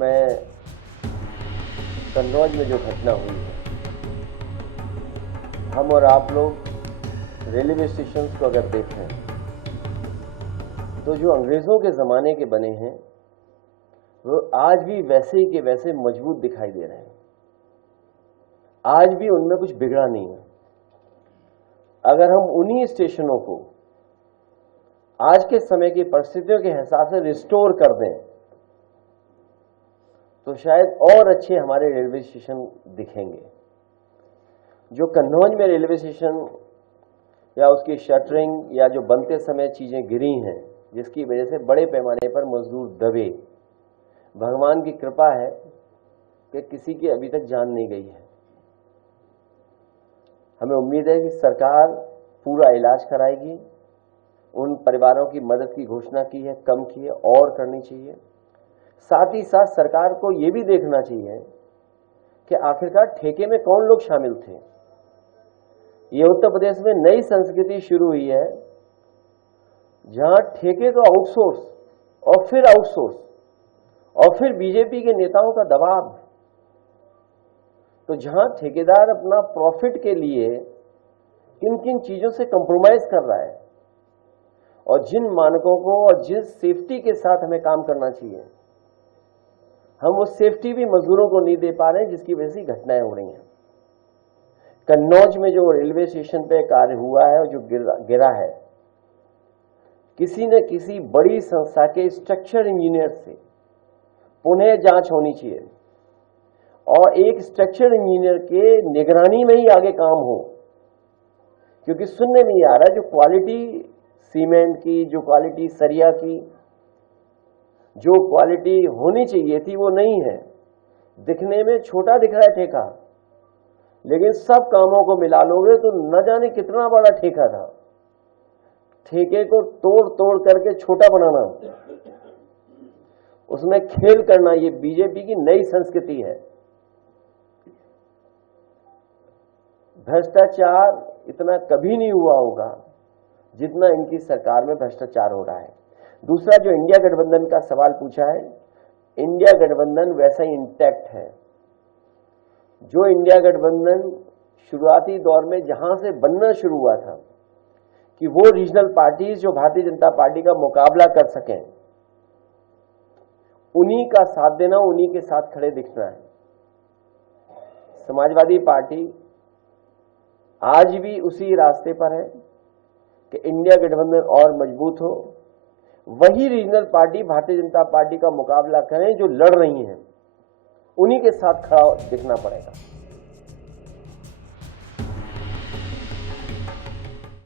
मैं कन्नौज में जो घटना हुई है, हम और आप लोग रेलवे स्टेशन को अगर देखें तो जो अंग्रेज़ों के ज़माने के बने हैं वो आज भी वैसे ही के वैसे मजबूत दिखाई दे रहे हैं। आज भी उनमें कुछ बिगड़ा नहीं है। अगर हम उन्हीं स्टेशनों को आज के समय की परिस्थितियों के हिसाब से रिस्टोर कर दें तो शायद और अच्छे हमारे रेलवे स्टेशन दिखेंगे। जो कन्नौज में रेलवे स्टेशन या उसकी शटरिंग या जो बनते समय चीज़ें गिरी हैं, जिसकी वजह से बड़े पैमाने पर मजदूर दबे, भगवान की कृपा है कि किसी की अभी तक जान नहीं गई है। हमें उम्मीद है कि सरकार पूरा इलाज कराएगी। उन परिवारों की मदद की घोषणा की है, कम की है, और करनी चाहिए। साथ ही साथ सरकार को यह भी देखना चाहिए कि आखिरकार ठेके में कौन लोग शामिल थे। ये उत्तर प्रदेश में नई संस्कृति शुरू हुई है जहां ठेके को आउटसोर्स और फिर आउटसोर्स और फिर बीजेपी के नेताओं का दबाव। तो जहां ठेकेदार अपना प्रॉफिट के लिए किन किन चीजों से कंप्रोमाइज कर रहा है और जिन मानकों को और जिस सेफ्टी के साथ हमें काम करना चाहिए, हम वो सेफ्टी भी मजदूरों को नहीं दे पा रहे हैं, जिसकी वजह से घटनाएं हो रही हैं। कन्नौज में जो रेलवे स्टेशन पे कार्य हुआ है और जो गिरा है, किसी न किसी बड़ी संस्था के स्ट्रक्चर इंजीनियर से पुनः जांच होनी चाहिए और एक स्ट्रक्चर इंजीनियर के निगरानी में ही आगे काम हो। क्योंकि सुनने में आ रहा है जो क्वालिटी सीमेंट की, जो क्वालिटी सरिया की, जो क्वालिटी होनी चाहिए थी वो नहीं है। दिखने में छोटा दिख रहा है ठेका, लेकिन सब कामों को मिला लोगे तो न जाने कितना बड़ा ठेका था। ठेके को तोड़ तोड़ करके छोटा बनाना, उसमें खेल करना, ये बीजेपी की नई संस्कृति है। भ्रष्टाचार इतना कभी नहीं हुआ होगा जितना इनकी सरकार में भ्रष्टाचार हो रहा है। दूसरा, जो इंडिया गठबंधन का सवाल पूछा है, इंडिया गठबंधन वैसा ही इंटैक्ट है। जो इंडिया गठबंधन शुरुआती दौर में जहां से बनना शुरू हुआ था कि वो रीजनल पार्टीज जो भारतीय जनता पार्टी का मुकाबला कर सकें, उन्हीं का साथ देना, उन्हीं के साथ खड़े दिखना है। समाजवादी पार्टी आज भी उसी रास्ते पर है कि इंडिया गठबंधन और मजबूत हो। वही regional party Bharatiya Janata party का मुकाबला करें जो लड़ रही हैं, उन्हीं के साथ खड़ा दिखना पड़ेगा।